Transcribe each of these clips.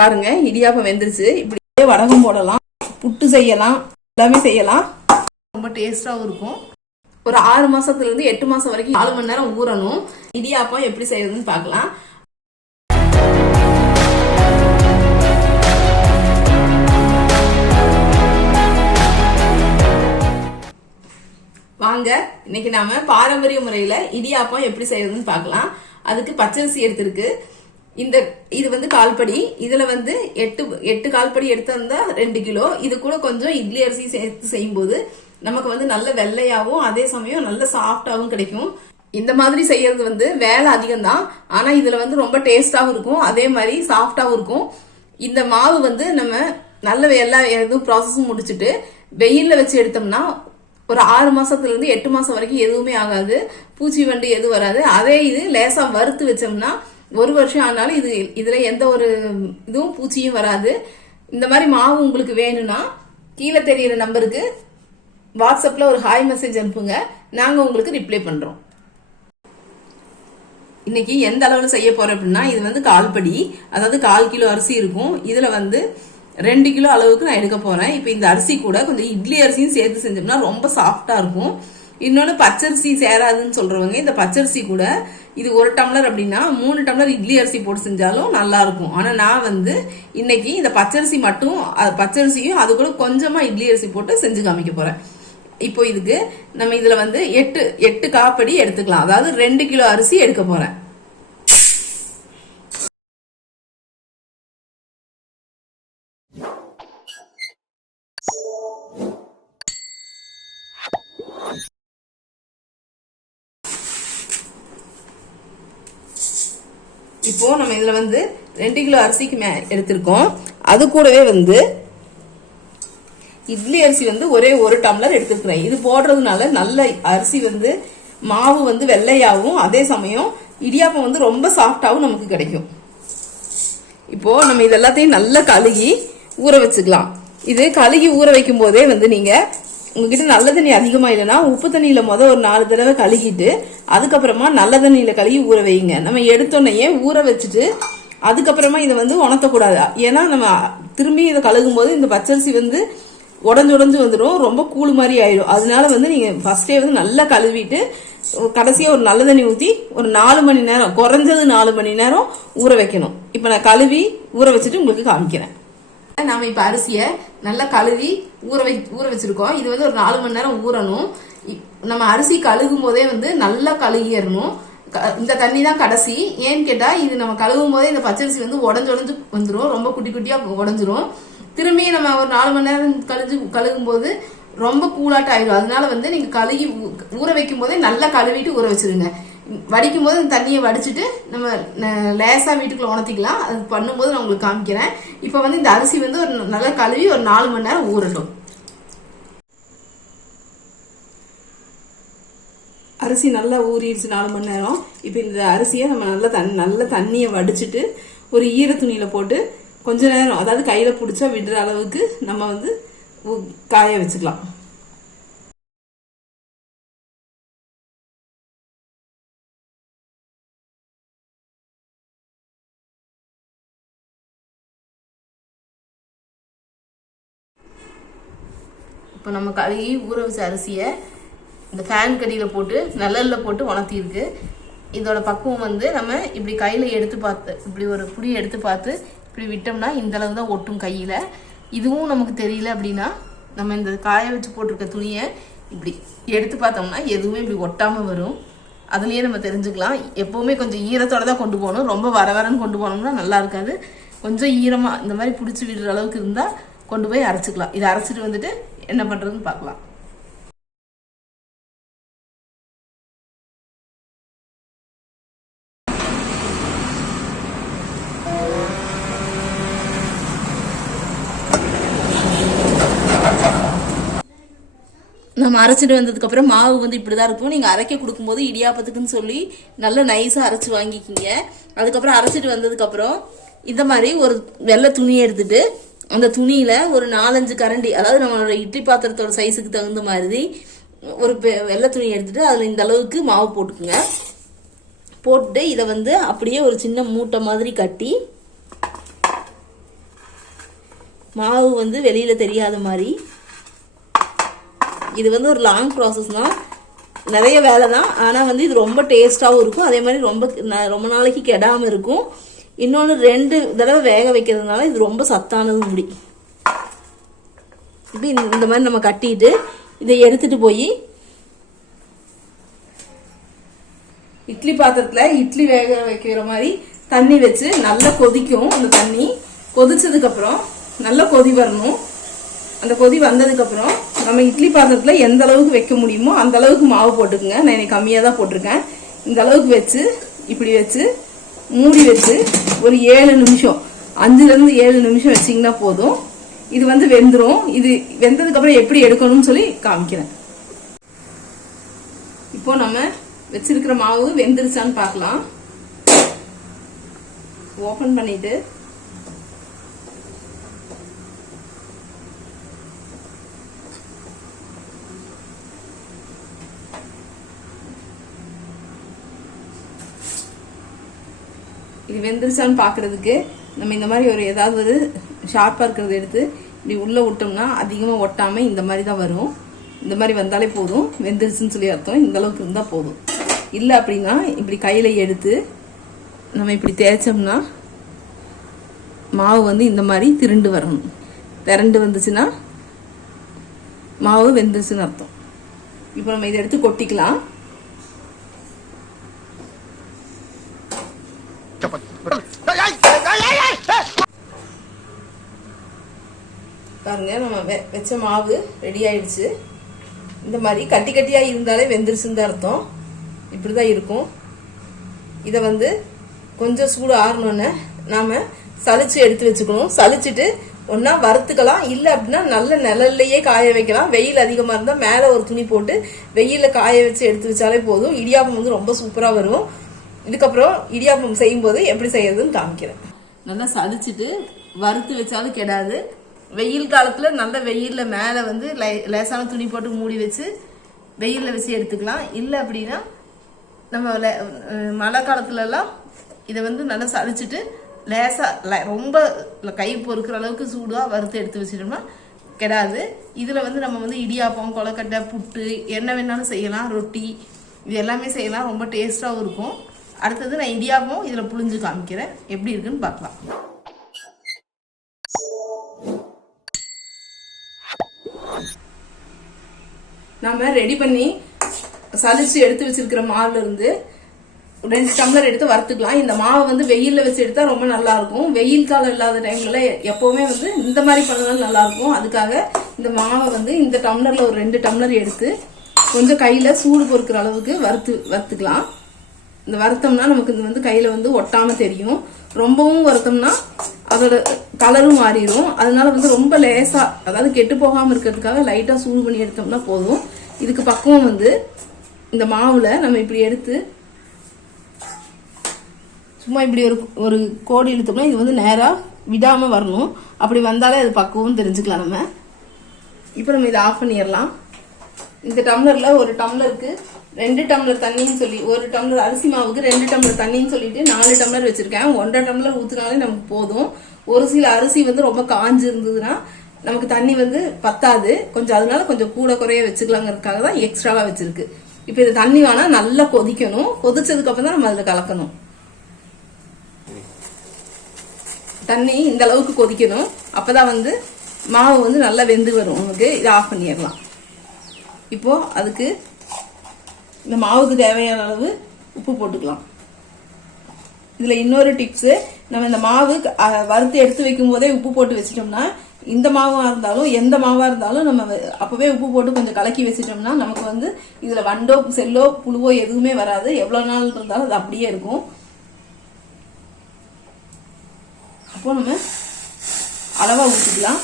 பாருங்க இடியாப்பம் வெந்துருச்சு. இப்படியே வடகம் போடலாம் புட்டு செய்யலாம் எல்லாமே செய்யலாம். ரொம்ப டேஸ்டாகவும் இருக்கும். ஒரு ஆறு மாசத்துல இருந்து எட்டு மாசம் வரைக்கும் நாலு மணி நேரம் ஊறணும். இடியாப்பம் எப்படி செய்யறதுன்னு பார்க்கலாம். வாங்க இன்னைக்கு நாம பாரம்பரிய முறையில இடியாப்பம் எப்படி செய்யறதுன்னு பார்க்கலாம். அதுக்கு பச்சரிசி எடுத்திருக்கு. இந்த இது வந்து கால்படி. இதுல வந்து எட்டு எட்டு கால்படி எடுத்து வந்தா ரெண்டு கிலோ. இது கூட கொஞ்சம் இட்லி அரிசி சேர்த்து செய்யும்போது நமக்கு வந்து நல்ல வெள்ளையாகவும் அதே சமயம் நல்ல சாஃப்டாகவும் கிடைக்கும். இந்த மாதிரி செய்யறது வந்து வேலை அதிகம் தான் ஆனா இதுல வந்து ரொம்ப டேஸ்டாகவும் இருக்கும். அதே மாதிரி சாஃப்டாகவும் இருக்கும். இந்த மாவு வந்து நம்ம நல்ல எல்லா எதுவும் ப்ராசஸும் முடிச்சுட்டு வெயிலில் வச்சு எடுத்தோம்னா ஒரு ஆறு மாசத்துல இருந்து எட்டு மாசம் வரைக்கும் எதுவுமே ஆகாது. பூச்சி வண்டு எதுவும் வராது. அதே இது லேசா வறுத்து வச்சோம்னா ஒரு வருஷம் ஆனாலும் இது இதுல எந்த ஒரு இதுவும் பூச்சியும் வராது. இந்த மாதிரி மாவு உங்களுக்கு வேணும்னா கீழே தெரியிற நம்பருக்கு வாட்ஸ்அப்ல ஒரு ஹாய் மெசேஜ் அனுப்புங்க. நாங்க உங்களுக்கு ரிப்ளை பண்றோம். இன்னைக்கு எந்த அளவுல செய்ய போறோம் அப்படின்னா இது வந்து கால்படி அதாவது கால் கிலோ அரிசி இருக்கும். இதுல வந்து ரெண்டு கிலோ அளவுக்கு நான் எடுக்க போறேன். இப்போ இந்த அரிசி கூட கொஞ்சம் இட்லி அரிசியும் சேர்த்து செஞ்சோம்னா ரொம்ப சாஃப்டா இருக்கும். இன்னொன்று பச்சரிசி சேராதுன்னு சொல்கிறவங்க இந்த பச்சரிசி கூட இது ஒரு டம்ளர் அப்படின்னா மூணு டம்ளர் இட்லி அரிசி போட்டு செஞ்சாலும் நல்லா இருக்கும் நான் வந்து இன்னைக்கு இந்த பச்சரிசி மட்டும் பச்சரிசியும் அது கூட கொஞ்சமாக இட்லி அரிசி போட்டு செஞ்சு காமிக்க போகிறேன் இப்போ இதுக்கு நம்ம இதில் வந்து எட்டு எட்டு காப்படி எடுத்துக்கலாம். அதாவது ரெண்டு கிலோ அரிசி எடுக்க போகிறேன் இப்போ நம்ம இதுல வந்து ரெண்டு கிலோ அரிசிக்கு மே எடுத்திருக்கோம். அது கூடவே வந்து இட்லி அரிசி வந்து ஒரே ஒரு டம்ளர் எடுத்துக்கிறேன் இது போடுறதுனால நல்ல அரிசி வந்து மாவு வந்து வெள்ளையாகவும் அதே சமயம் இடியாப்பம் வந்து ரொம்ப சாஃப்டாகவும் நமக்கு கிடைக்கும். இப்போ நம்ம இது எல்லாத்தையும் நல்லா கழுகி ஊற வச்சுக்கலாம். இது கழுகி ஊற வைக்கும் போதே வந்து நீங்கள் உங்ககிட்ட நல்ல தண்ணி அதிகமா இல்லைன்னா உப்பு தண்ணியில முத ஒரு நாலு தடவை கழுகிட்டு அதுக்கப்புறமா நல்ல தண்ணியில கழுகி ஊற வைங்க. நம்ம எடுத்தோடனே ஊற வச்சுட்டு அதுக்கப்புறமா இதை வந்து உணர்த்தக்கூடாது. ஏன்னா நம்ம திரும்பி இதை கழுகும் போது இந்த பச்சரிசி வந்து உடஞ்சு உடஞ்சு வந்துடும் ரொம்ப கூழ் மாதிரி ஆயிடும். அதனால வந்து நீங்க ஃபர்ஸ்டே வந்து நல்லா கழுவிட்டு கடைசியா ஒரு நல்ல தண்ணி ஊத்தி ஒரு நாலு மணி நேரம் குறைஞ்சது நாலு மணி நேரம் ஊற வைக்கணும். இப்போ நான் கழுவி ஊற வச்சுட்டு உங்களுக்கு காமிக்கிறேன். நாம இப்ப அரிசியை நல்லா கழுவி ஊற வை ஊற வச்சிருக்கோம். இது வந்து ஒரு நாலு மணி நேரம் ஊறணும். இப்- நம்ம அரிசி கழுகும் போதே வந்து நல்லா கழுகிடணும். க- இந்த தண்ணி தான் கடைசி. ஏன்னு கேட்டா இது நம்ம கழுவும் போதே இந்த பச்சரிசி வந்து உடஞ்சு உடஞ்சு வந்துடும் ரொம்ப குட்டி குட்டியா உடஞ்சிரும். திரும்பி நம்ம ஒரு நாலு மணி நேரம் கழிஞ்சு கழுகும் போது ரொம்ப கூலாட்டம் ஆயிடும். அதனால வந்து நீங்க கழுகி ஊ- ஊற வைக்கும் போதே நல்லா கழுவிட்டு ஊற வச்சிருங்க. வடிக்கும் போது அந்த தண்ணியை வடிச்சிட்டு நம்ம லேசாக லேசா வீட்டுக்குள்ள உணர்த்திக்கலாம். அது பண்ணும்போது நான் உங்களுக்கு காமிக்கிறேன். இப்போ வந்து இந்த அரிசி வந்து ஒரு நல்லா கழுவி ஒரு நாலு மணி நேரம் ஊறட்டும். அரிசி நல்லா ஊறிடுச்சு நாலு மணி நேரம். இப்போ இந்த அரிசியை நம்ம நல்லா தண்ணி நல்ல தண்ணியை வடிச்சிட்டு ஒரு ஈர துணியில போட்டு கொஞ்ச நேரம் அதாவது கையில பிடிச்சா விடுற அளவுக்கு நம்ம வந்து காய வச்சுக்கலாம். இப்போ நம்ம கழுகி ஊற வச்ச அரிசியை இந்த ஃபேன் கடியில் போட்டு நிழலில் போட்டு உணர்த்தியிருக்கு. இதோட பக்குவம் வந்து நம்ம இப்படி கையில் எடுத்து பார்த்து இப்படி ஒரு புளி எடுத்து பார்த்து இப்படி விட்டோம்னா இந்த அளவு தான் ஒட்டும் கையில். இதுவும் நமக்கு தெரியல அப்படின்னா நம்ம இந்த காய வச்சு போட்டிருக்க துணியை இப்படி எடுத்து பார்த்தோம்னா எதுவுமே இப்படி ஒட்டாமல் வரும். அதுலேயே நம்ம தெரிஞ்சுக்கலாம். எப்போவுமே கொஞ்சம் ஈரத்தோடு தான் கொண்டு போகணும். ரொம்ப வர வரன்னு கொண்டு போனோம்னா நல்லா இருக்காது. கொஞ்சம் ஈரமாக இந்த மாதிரி பிடிச்சி விடுற அளவுக்கு இருந்தால் கொண்டு போய் அரைச்சிக்கலாம். இதை அரைச்சிட்டு வந்துட்டு என்ன பண்றதுன்னு பார்க்கலாம். நம்ம அரைச்சிட்டு வந்ததுக்கு அப்புறம் மாவு வந்து இப்படிதான் இருக்கும். நீங்க அரைக்க கொடுக்கும்போது இடியாப்பத்துக்குன்னு சொல்லி நல்லா நைஸா அரைச்சு வாங்கிக்கிங்க. அதுக்கப்புறம் அரைச்சிட்டு வந்ததுக்கு அப்புறம் இந்த மாதிரி ஒரு வெள்ளை துணியை எடுத்துட்டு அந்த துணியில ஒரு நாலஞ்சு கரண்டி அதாவது நம்மளோட இட்லி பாத்திரத்தோட சைஸுக்கு தகுந்த மாதிரி ஒரு பெ- வெள்ளை துணி எடுத்துட்டு அதில் இந்த அளவுக்கு மாவு போட்டுக்குங்க. போட்டு இதை வந்து அப்படியே ஒரு சின்ன மூட்டை மாதிரி கட்டி மாவு வந்து வெளியில் தெரியாத மாதிரி இது வந்து ஒரு லாங் ப்ராசஸ் தான். நிறைய வேலை தான். ஆனால் வந்து இது ரொம்ப டேஸ்ட்டாகவும் இருக்கும். அதே மாதிரி ரொம்ப ந- ரொம்ப நாளைக்கு கெடாமல் இருக்கும். இன்னொன்று ரெண்டு தடவை வேக வைக்கிறதுனால இது ரொம்ப சத்தானது முடி. இப்படி இந்த மாதிரி நம்ம கட்டிட்டு இதை எடுத்துட்டு போய் இட்லி பாத்திரத்தில் இட்லி வேக வைக்கிற மாதிரி தண்ணி வச்சு நல்லா கொதிக்கும் அந்த தண்ணி. கொதிச்சதுக்கப்புறம் நல்லா கொதி வரணும். அந்த கொதி வந்ததுக்கப்புறம் நம்ம இட்லி பாத்திரத்தில் எந்த அளவுக்கு வைக்க முடியுமோ அந்த அளவுக்கு மாவு போட்டுக்குங்க. நான் இன்னைக்கு கம்மியாக தான் போட்டிருக்கேன். இந்த அளவுக்கு வச்சு இப்படி வச்சு மூடி வச்சு ஒரு ஏழு நிமிஷம். அஞ்சுல இருந்து ஏழு நிமிஷம் வச்சீங்கன்னா போதும். இது வந்து வெந்துரும். இது வெந்ததுக்கப்புறம் எப்படி எடுக்கணும்னு சொல்லி காமிக்கிறேன். இப்போ நம்ம வச்சிருக்கிற மாவு வெந்துருச்சான்னு பார்க்கலாம். ஓப்பன் பண்ணிட்டு இது வெந்துருச்சான்னு பார்க்குறதுக்கு நம்ம இந்த மாதிரி ஒரு ஏதாவது ஒரு ஷார்ப்பாக இருக்கிறத எடுத்து இப்படி உள்ளே விட்டோம்னா அதிகமாக ஒட்டாமல் இந்த மாதிரி தான் வரும். இந்த மாதிரி வந்தாலே போதும். வெந்துருச்சுன்னு சொல்லி அர்த்தம். இந்த அளவுக்கு இருந்தால் போதும். இல்லை அப்படின்னா இப்படி கையில் எடுத்து நம்ம இப்படி தேய்ச்சோம்னா மாவு வந்து இந்த மாதிரி திருண்டு வரணும். திரண்டு வந்துச்சுன்னா மாவு வெந்துருச்சுன்னு அர்த்தம். இப்போ நம்ம இதை எடுத்து கொட்டிக்கலாம் பாருங்க நம்ம மாவு ரெடி ஆயிடுச்சு. இந்த மாதிரி கட்டி கட்டியா இருந்தாலே வெந்துருச்சுன்னு தான் அர்த்தம். இப்படிதான் இருக்கும். இதை வந்து கொஞ்சம் சூடு ஆறணுன்னு நாம சலிச்சு எடுத்து வச்சுக்கணும். சலிச்சுட்டு ஒன்னா வறுத்துக்கலாம். இல்ல அப்படின்னா நல்ல நிழல்லையே காய வைக்கலாம். வெயில் அதிகமா இருந்தா மேல ஒரு துணி போட்டு வெயிலில் காய வச்சு எடுத்து வச்சாலே போதும். இடியாப்பம் வந்து ரொம்ப சூப்பரா வரும். இதுக்கப்புறம் இடியாப்பம் செய்யும்போது எப்படி செய்யறதுன்னு காமிக்கிறேன். நல்லா சலிச்சுட்டு வறுத்து வச்சாலும் கெடாது. வெயில் காலத்தில் நல்ல வெயிலில் மேலே வந்து லை- லேசான துணி போட்டு மூடி வச்சு வெயிலில் வச்சு எடுத்துக்கலாம். இல்லை அப்படின்னா நம்ம லே- மழை காலத்துலலாம் இதை வந்து நல்லா சளிச்சுட்டு லேசாக ல- ரொம்ப கை பொறுக்கிற அளவுக்கு சூடாக வறுத்து எடுத்து வச்சிட்டோம்னா கெடாது. இதில் வந்து நம்ம வந்து இடியாப்பம் கொலக்கட்டை புட்டு என்ன வேணாலும் செய்யலாம். ரொட்டி இது எல்லாமே செய்யலாம். ரொம்ப டேஸ்ட்டாகவும் இருக்கும். அடுத்தது நான் இடியாப்பம் இதில் புளிஞ்சு காமிக்கிறேன். எப்படி இருக்குன்னு பார்க்கலாம். நாம ரெடி பண்ணி சலிச்சு எடுத்து வச்சிருக்கிற மாவுல இருந்து ரெண்டு டம்ளர் எடுத்து வறுத்துக்கலாம். இந்த மாவை வந்து வெயில்ல வச்சு எடுத்தா ரொம்ப நல்லா இருக்கும். வெயில் காலம் இல்லாத டைம்ல எப்பவுமே வந்து இந்த மாதிரி பண்ணாலும் நல்லா இருக்கும். அதுக்காக இந்த மாவை வந்து இந்த டம்ளர்ல ஒரு ரெண்டு டம்ளர் எடுத்து கொஞ்சம் கையில சூடு பொறுக்கிற அளவுக்கு வறுத்து வறுத்துக்கலாம். இந்த வறுத்தோம்னா நமக்கு இது வந்து கையில வந்து ஒட்டாம தெரியும். ரொம்பவும் வறுத்தோம்னா அதோட கலரும் மாறிடும் அதனால வந்து ரொம்ப லேசா அதாவது கெட்டு போகாம இருக்கிறதுக்காக லைட்டா சூடு பண்ணி எடுத்தோம்னா போதும். இதுக்கு பக்குவம் வந்து இந்த மாவுல நம்ம இப்படி எடுத்து சும்மா இப்படி ஒரு ஒரு கோடு இழுத்தோம்னா இது வந்து நேரா விடாம வரணும். அப்படி வந்தாலே அது பக்குவம் தெரிஞ்சுக்கலாம் நம்ம. இப்போ நம்ம இதை ஆஃப் பண்ணிடலாம். இந்த டம்ளர்ல ஒரு டம்ளருக்கு ரெண்டு டம்ளர் தண்ணின்னு சொல்லி ஒரு டம்ளர் அரிசி மாவுக்கு ரெண்டு டம்ளர் தண்ணின்னு சொல்லிட்டு நாலு டம்ளர் வச்சிருக்கேன். ஒன்றரை டம்ளர் ஊத்துனாலே நமக்கு போதும். ஒரு சில அரிசி வந்து ரொம்ப காஞ்சு இருந்ததுன்னா நமக்கு தண்ணி வந்து பத்தாது. கொஞ்சம் அதனால கொஞ்சம் கூட குறைய வச்சுக்கலாங்கிறதுக்காக தான் எக்ஸ்ட்ராவா வச்சிருக்கு. இப்போ இது தண்ணி வேணா நல்லா கொதிக்கணும். கொதிச்சதுக்கு அப்புறம் தான் நம்ம அதுல கலக்கணும். தண்ணி இந்த அளவுக்கு கொதிக்கணும். அப்பதான் வந்து மாவு வந்து நல்லா வெந்து வரும். உங்களுக்கு இதை ஆஃப் பண்ணிடலாம். இப்போ அதுக்கு இந்த மாவுக்கு தேவையான அளவு உப்பு போட்டுக்கலாம். இதுல இன்னொரு டிப்ஸ் நம்ம இந்த மாவு வறுத்து எடுத்து வைக்கும் போதே உப்பு போட்டு வச்சிட்டோம்னா இந்த மாவா இருந்தாலும் எந்த மாவா இருந்தாலும் நம்ம அப்போவே அப்பவே உப்பு போட்டு கொஞ்சம் கலக்கி வச்சிட்டோம்னா நமக்கு வந்து இதுல வண்டோ செல்லோ புழுவோ எதுவுமே வராது. எவ்வளவு நாள் இருந்தாலும் அது அப்படியே இருக்கும். அப்போ நம்ம அளவா ஊற்றிக்கலாம்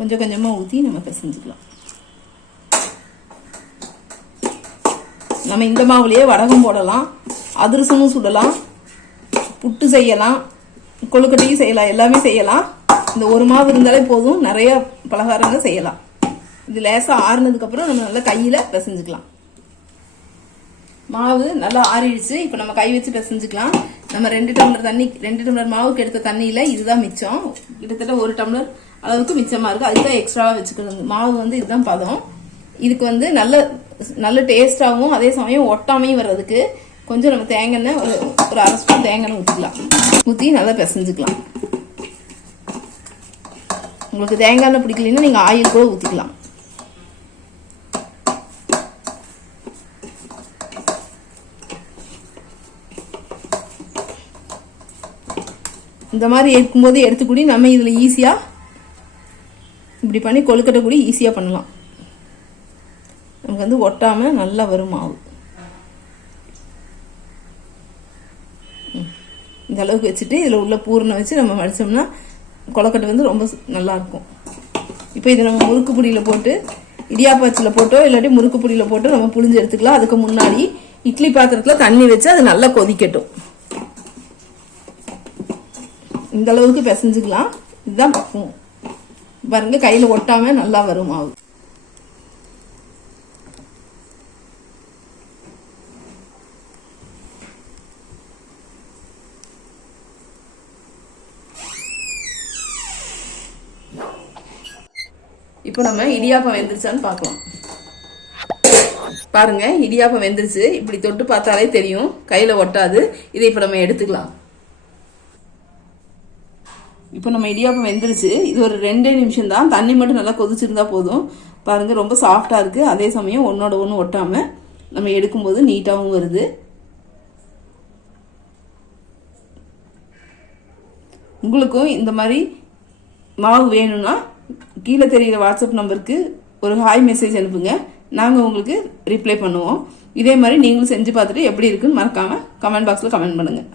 கொஞ்சம் கொஞ்சமாக ஊற்றி நம்ம பிசைஞ்சுக்கலாம். நம்ம இந்த மாவுலேயே வடகம் போடலாம் அதிரசமும் சுடலாம் புட்டு செய்யலாம் கொழுக்கட்டையும் செய்யலாம் எல்லாமே செய்யலாம். இந்த ஒரு மாவு இருந்தாலே போதும் நிறைய பலகாரங்கள் செய்யலாம். இது லேசாக ஆறுனதுக்கப்புறம் நம்ம நல்லா கையில் பிசைஞ்சுக்கலாம். மாவு நல்லா ஆறிடுச்சு இப்போ நம்ம கை வச்சு பிசைஞ்சுக்கலாம். நம்ம ரெண்டு டம்ளர் தண்ணி ரெண்டு டம்ளர் மாவுக்கு எடுத்த தண்ணியில் இதுதான் மிச்சம். கிட்டத்தட்ட ஒரு டம்ளர் அளவுக்கு மிச்சமாக இருக்குது அதுதான் எக்ஸ்ட்ராவாக வச்சுக்கிறது மாவு வந்து இதுதான் பதம். இதுக்கு வந்து நல்ல நல்ல டேஸ்டாகவும் அதே சமயம் ஒட்டாமையும் வர்றதுக்கு கொஞ்சம் நம்ம தேங்காய் எண்ணெய் ஒரு ஒரு அரை ஸ்பூன் தேங்காய் எண்ணெய் ஊற்றிக்கலாம் ஊற்றி நல்லா பிசைஞ்சுக்கலாம். உங்களுக்கு தேங்காய் பிடிக்கலன்னா நீங்கள் ஆயில் கூட ஊற்றிக்கலாம் இந்த மாதிரி இருக்கும்போது எடுத்துக்கூடி நம்ம இதில் ஈஸியாக இப்படி பண்ணி கொழுக்கட்டை கூட ஈஸியாக பண்ணலாம். நமக்கு வந்து ஒட்டாமல் நல்லா வரும் மாவு. இந்த அளவுக்கு வச்சுட்டு இதில் உள்ள பூரணை வச்சு நம்ம மடிச்சோம்னா கொழுக்கட்டை வந்து ரொம்ப நல்லாயிருக்கும் இப்போ இதை நம்ம முறுக்கு பொடியில் போட்டு இடியாப்பாச்சில் போட்டோ இல்லாட்டி முறுக்கு பொடியில் போட்டு நம்ம புளிஞ்சு எடுத்துக்கலாம். அதுக்கு முன்னாடி இட்லி பாத்திரத்தில் தண்ணி வச்சு அது நல்லா கொதிக்கட்டும். இந்த அளவுக்கு பிசைஞ்சுக்கலாம். இதுதான் பக்குவம். பாருங்க கையில் ஒட்டாம நல்லா வரும் மாவு. இப்போ நம்ம இடியாப்பம் வெந்துருச்சான்னு பார்க்கலாம். பாருங்க இடியாப்பம் வெந்துருச்சு. இப்படி தொட்டு பார்த்தாலே தெரியும். கையில ஒட்டாது. இதை இப்போ நம்ம எடுத்துக்கலாம். இப்போ நம்ம இடியாப்பம் வெந்துருச்சு. இது ஒரு ரெண்டே நிமிஷம் தான் தண்ணி மட்டும் நல்லா கொதிச்சிருந்தா போதும். பாருங்க ரொம்ப சாஃப்டா இருக்கு. அதே சமயம் ஒன்னோட ஒன்று ஒட்டாம நம்ம எடுக்கும்போது நீட்டாகவும் வருது. உங்களுக்கும் இந்த மாதிரி மாவு வேணும்னா கீழே தெரிகிற வாட்ஸ்அப் நம்பருக்கு ஒரு ஹாய் மெசேஜ் அனுப்புங்க. நாங்கள் உங்களுக்கு ரிப்ளை பண்ணுவோம். இதே மாதிரி நீங்களும் செஞ்சு பார்த்துட்டு எப்படி இருக்குன்னு மறக்காமல் கமெண்ட் பாக்ஸில் கமெண்ட் பண்ணுங்கள்